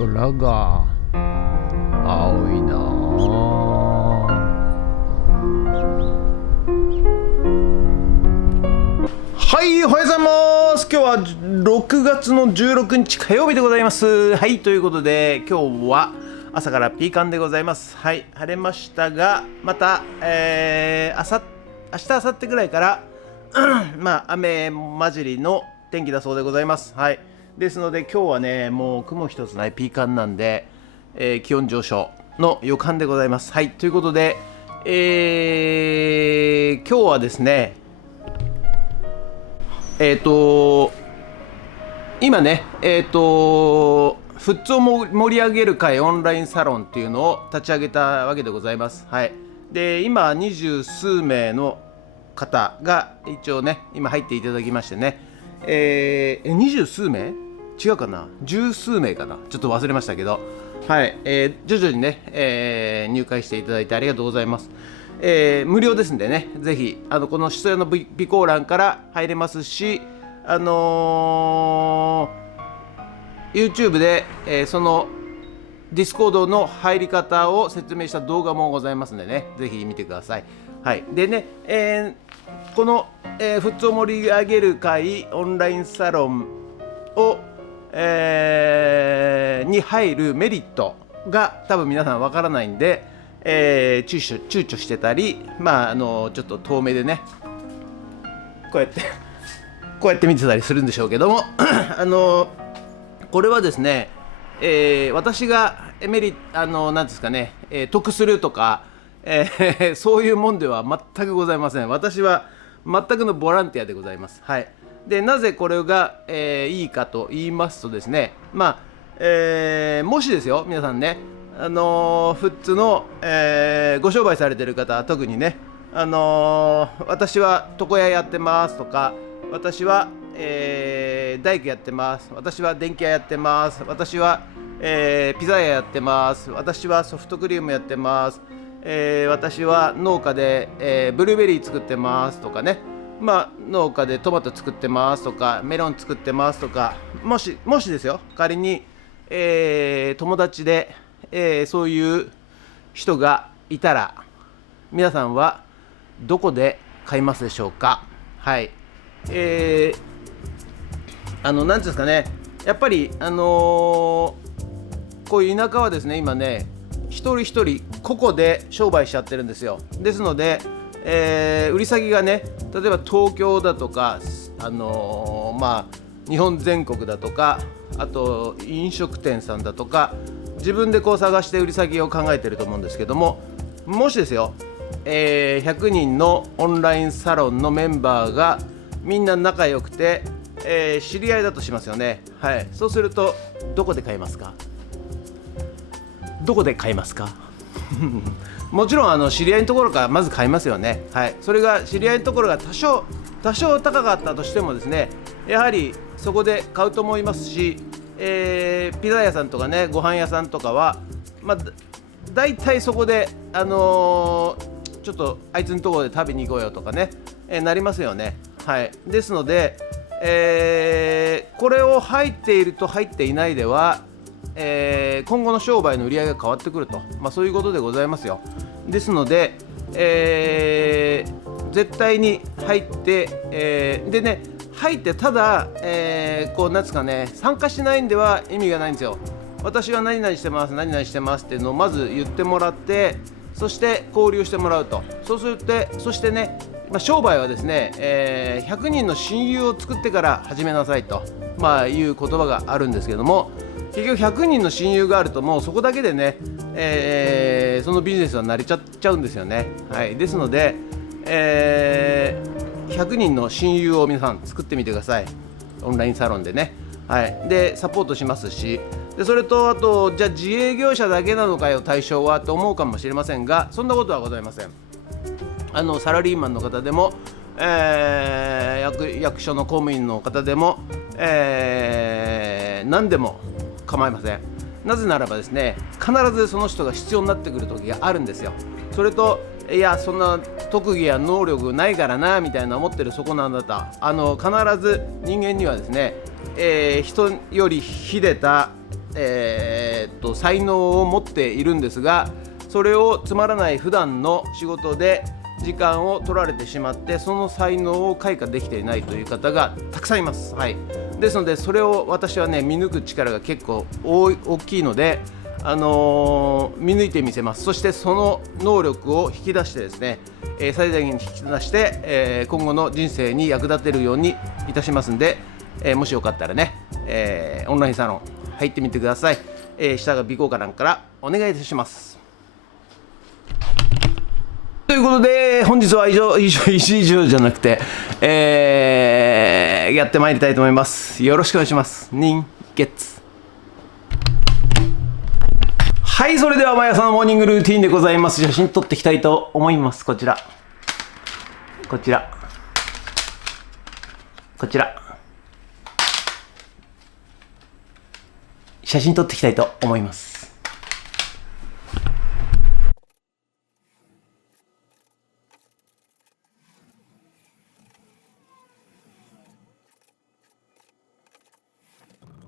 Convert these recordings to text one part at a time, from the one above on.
空が青いなはい、おはようございます。今日は6月の16日火曜日でございます。はい、ということで今日は朝からピーカンでございます。はい、晴れましたがまた、明日明後日ぐらいから雨混じりの天気だそうでございます。はい、ですので今日はねもう雲一つないピーカンなんで、気温上昇の予感でございます。はい、ということで、今日はですね今ね富津を盛り上げる会オンラインサロンっていうのを立ち上げたわけでございます。はい、で今20数名の方が一応ね今入っていただきましてね、20数名違うかな10数名かなちょっと忘れましたけど、はい、徐々にね、入会していただいてありがとうございます。無料ですんでねぜひこの出演の備考欄から入れますし、YouTube で、そのディスコードの入り方を説明した動画もございますのでねぜひ見てください。はい、でね、この、富津を盛り上げる会オンラインサロンを、に入るメリットが多分皆さんわからないんで、躊躇してたり、ちょっと遠目でねこうやって見てたりするんでしょうけどもこれはですね、私がなんですかね、得するとか、そういうもんでは全くございません。私は全くのボランティアでございます。はい、でなぜこれが、いいかと言いますとですね、もしですよ皆さんね富津の、ご商売されてる方特にね、私は床屋やってますとか私は、大工やってます、私は電気屋やってます、私は、ピザ屋やってます、私はソフトクリームやってます、私は農家で、ブルーベリー作ってますとかね、農家でトマト作ってますとかメロン作ってますとか、もしですよ仮に、友達でそういう人がいたら皆さんはどこで買いますでしょうか。はい、なんていうんですかね、やっぱりこういう田舎はですね今ね一人一人個々で商売しちゃってるんですよ。ですので、売り先がね例えば東京だとか日本全国だとかあと飲食店さんだとか自分でこう探して売り先を考えてると思うんですけども、もしですよ、100人のオンラインサロンのメンバーがみんな仲良くて、知り合いだとしますよね。はい、そうするとどこで買いますか？どこで買いますか？もちろん知り合いのところからまず買いますよね。はい、それが知り合いのところが多少高かったとしてもですねやはりそこで買うと思いますし、ピザ屋さんとかねご飯屋さんとかはだいたいそこでちょっとあいつのところで食べに行こうよとかね、なりますよね。はい、ですので、これを入っていると入っていないでは、今後の商売の売り上げが変わってくると、そういうことでございますよ。ですので、絶対に入って、でね入ってただ、なんですかね参加しないんでは意味がないんですよ。私は何々してます何々してますっていうのをまず言ってもらってそして交流してもらうと、そしてね、商売はですね、100人の親友を作ってから始めなさいと、いう言葉があるんですけども、結局100人の親友があるともうそこだけでね、そのビジネスは成りちゃうんですよね。はい、ですので、100人の親友を皆さん作ってみてください。オンラインサロンでね。はい、でサポートしますし、でそれとあとじゃあ自営業者だけなのかよ対象はと思うかもしれませんが、そんなことはございません。サラリーマンの方でも、役所の公務員の方でも、何でも構いません。なぜならばですね必ずその人が必要になってくる時があるんですよ。それといやそんな特技や能力ないからなみたいな思ってるそこのあなた、必ず人間にはですね、人より秀でた、才能を持っているんですが、それをつまらない普段の仕事で時間を取られてしまって、その才能を開花できていないという方がたくさんいます。はい、ですのでそれを私はね見抜く力が結構大きいので、見抜いてみせます。そしてその能力を引き出してですね、最大限に引き出して、今後の人生に役立てるようにいたしますんで、もしよかったらね、オンラインサロン入ってみてください。下が備考課欄からお願いいたします。ということで本日は以上じゃなくて、やってまいりたいと思います。よろしくお願いします。人月。はい、それでは毎朝のモーニングルーティンでございます。写真撮っていきたいと思います。こちら写真撮っていきたいと思います。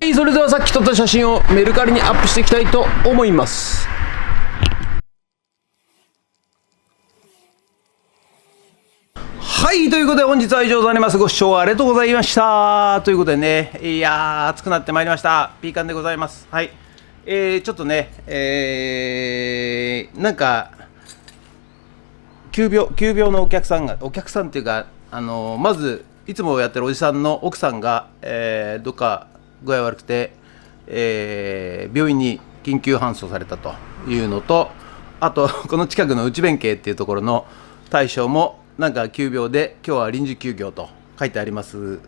はい、それではさっき撮った写真をメルカリにアップしていきたいと思います。はい、ということで本日は以上となります。ご視聴ありがとうございました。ということでね、いやー暑くなってまいりました。ピーカンでございます。はい、ちょっとね、なんか急病のお客さんっていうか、まずいつもやってるおじさんの奥さんが、どっか具合悪くて、病院に緊急搬送されたというのと、あとこの近くの内弁慶っていうところの大将もなんか急病で今日は臨時休業と書いてあります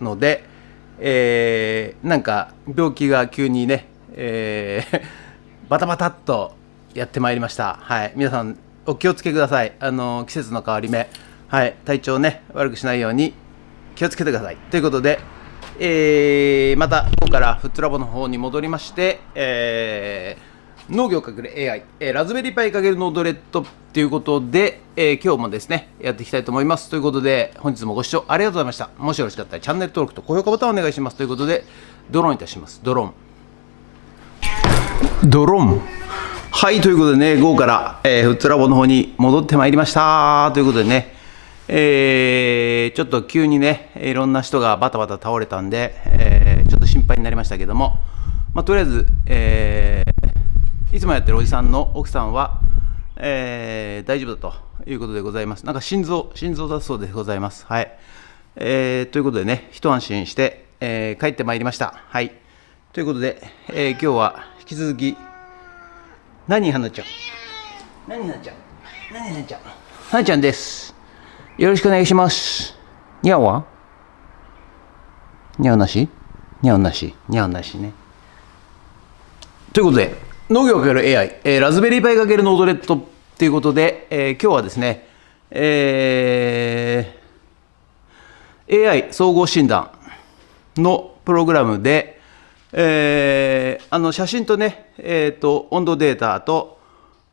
ので、なんか病気が急にね、バタバタっとやってまいりました。はい、皆さんお気をつけください。季節の変わり目、はい、体調ね悪くしないように気をつけてくださいということで、またここからフットラボの方に戻りまして、農業×AI、ラズベリーパイ×ノードレッドということで、今日もですねやっていきたいと思います。ということで本日もご視聴ありがとうございました。もしよろしかったらチャンネル登録と高評価ボタンをお願いします。ということでドローンいたします。ドローン。はい、ということでね、午後から、フットラボの方に戻ってまいりましたということでね、ちょっと急にねいろんな人がバタバタ倒れたんで、ちょっと心配になりましたけども、とりあえず、いつもやってるおじさんの奥さんは、大丈夫だということでございます。なんか心臓だそうでございます。はい、ということでね一安心して、帰ってまいりました。はい、ということで、今日は引き続きはなちゃんです。よろしくお願いします。にゃおはにゃおなしね。ということで農業×AI、ラズベリーパイ×ノードレッドということで、今日はですね、AI 総合診断のプログラムで、写真とね、温度データと、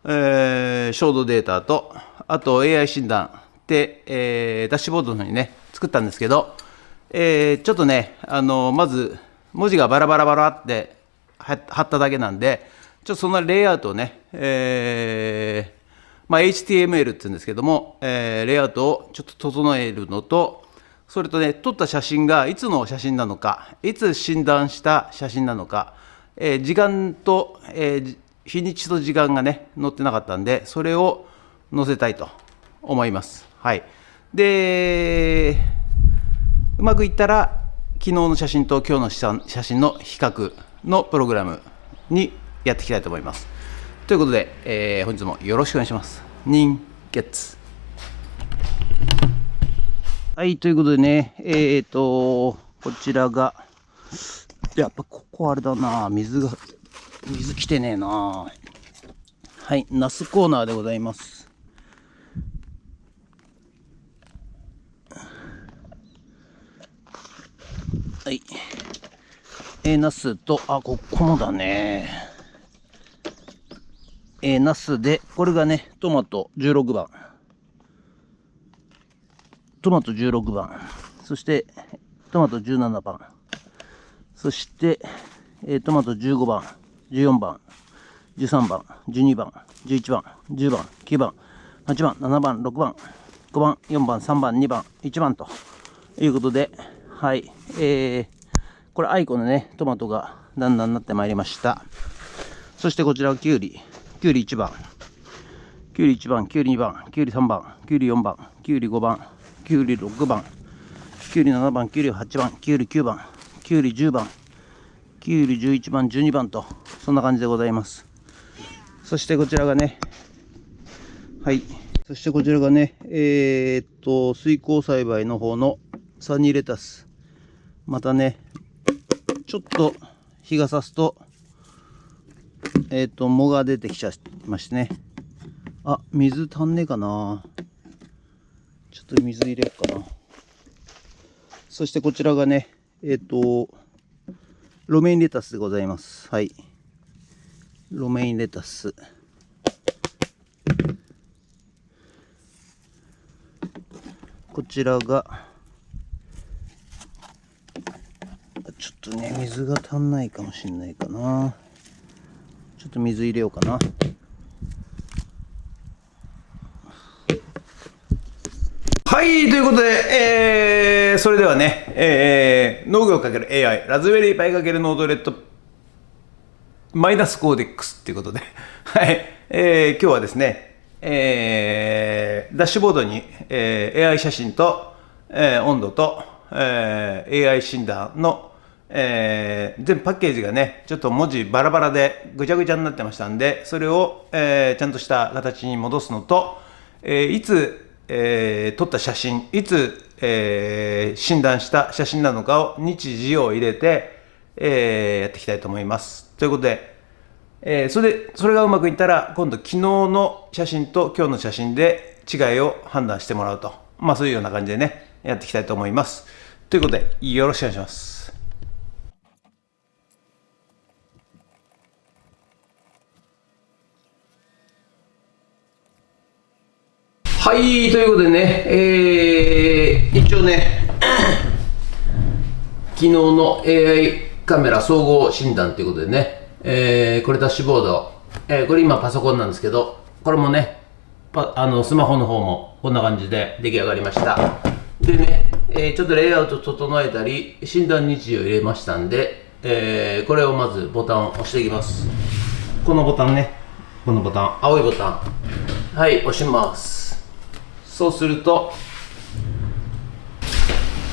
照度データと、あと AI 診断で、ダッシュボードの方にね作ったんですけど、ちょっとねまず文字がバラバラって貼っただけなんで、ちょっとそのレイアウトをね、HTML って言うんですけども、レイアウトをちょっと整えるのと、それとね撮った写真がいつの写真なのか、いつ診断した写真なのか、時間と、日にちと時間がね載ってなかったんで、それを載せたいと思います。はい、でうまくいったら昨日の写真と今日の写真の比較のプログラムにやっていきたいと思います。ということで、本日もよろしくお願いします。人月。はい、ということでね、こちらがやっぱここあれだな、水来てねえな。はい、ナスコーナーでございます。はい、ナスと、ここもだね。ナスで、これがね、トマト16番。そして、トマト17番。そして、トマト15番、14番、13番、12番、11番、10番、9番、8番、7番、6番、5番、4番、3番、2番、1番ということで、はい、これアイコのね、トマトがだんだんなってまいりました。そしてこちらはキュウリ1番、キュウリ1番、キュウリ2番、キュウリ3番、キュウリ4番、キュウリ5番、キュウリ6番、キュウリ7番、キュウリ8番、キュウリ9番、キュウリ10番、キュウリ11番、12番と、そんな感じでございます。そしてこちらがね、はい。そしてこちらがね、水耕栽培の方のサニーレタス。またね、ちょっと日が差すと、藻が出てきちゃいましてね。あ、水足んねえかな。ちょっと水入れようかな。そしてこちらがね、ロメインレタスでございます。はい。ロメインレタス。こちらが、ちょっとね、水が足んないかもしれないかな。ちょっと水入れようかな。はい、ということで、それではね、農業×AI、ラズベリーパイ×ノードレッドマイナスコーデックスっていうことで、はい、今日はですね、ダッシュボードに、AI 写真と、温度と、AI 診断の、全パッケージがね、ちょっと文字バラバラでぐちゃぐちゃになってましたんで、それを、ちゃんとした形に戻すのと、いつ、撮った写真、いつ、診断した写真なのかを日時を入れて、やっていきたいと思います。ということで、それがうまくいったら、今度昨日の写真と今日の写真で違いを判断してもらうと、まあそういうような感じでね、やっていきたいと思います。ということで、よろしくお願いします。はい、ということでね、一応ね、昨日の AI カメラ総合診断ということでね、これダッシュボード、これ今パソコンなんですけど、これもね、スマホの方もこんな感じで出来上がりました。でね、ちょっとレイアウト整えたり、診断日時を入れましたんで、これをまずボタンを押していきます。このボタンね、このボタン、青いボタン、はい、押します。そうすると、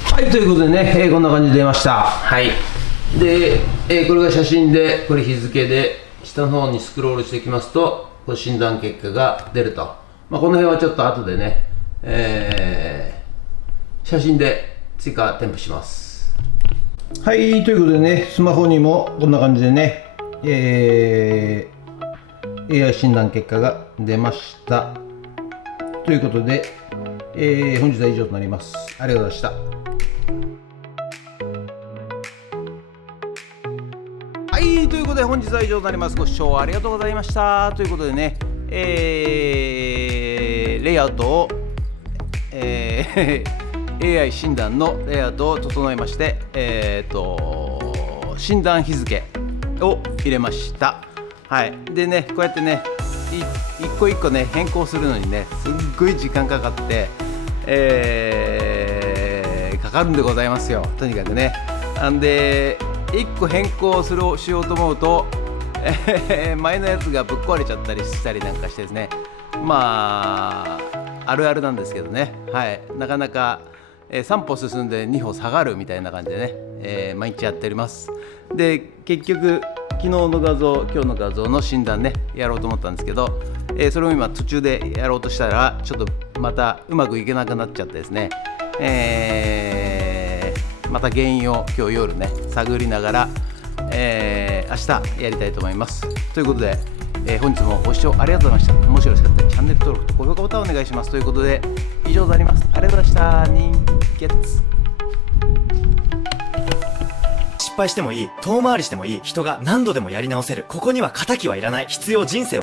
はい、ということでね、こんな感じで出ました。はい。で、これが写真で、これ日付で、下の方にスクロールしていきますと、これ診断結果が出ると。まあ、この辺はちょっと後でね、写真で追加添付します。はい、ということでね、スマホにもこんな感じでね、AI 診断結果が出ました。ということで、本日は以上となります。ありがとうございました。はい、ということで本日は以上となります。ご視聴ありがとうございました。ということでね、レイアウトを、AI 診断のレイアウトを整えまして、診断日付を入れました。はい、でね、こうやってね、一個一個ね変更するのにね、すっごい時間かかって、かかるんでございますよ。とにかくね。なんで1個変更しようと思うと、前のやつがぶっ壊れちゃったりしたりなんかしてですね、まああるあるなんですけどね、はい、なかなか、3歩進んで2歩下がるみたいな感じでね、毎日やっております。で結局昨日の画像、今日の画像の診断ね、やろうと思ったんですけど、それを今途中でやろうとしたら、ちょっとまたうまくいけなくなっちゃってですね、また原因を今日夜ね、探りながら、明日やりたいと思います。ということで、本日もご視聴ありがとうございました。もしよろしかったらチャンネル登録と高評価ボタンをお願いします。ということで、以上となります。ありがとうございました。人気失敗してもいい、遠回りしてもいい、人が何度でもやり直せる。ここには仇はいらない。必要人生を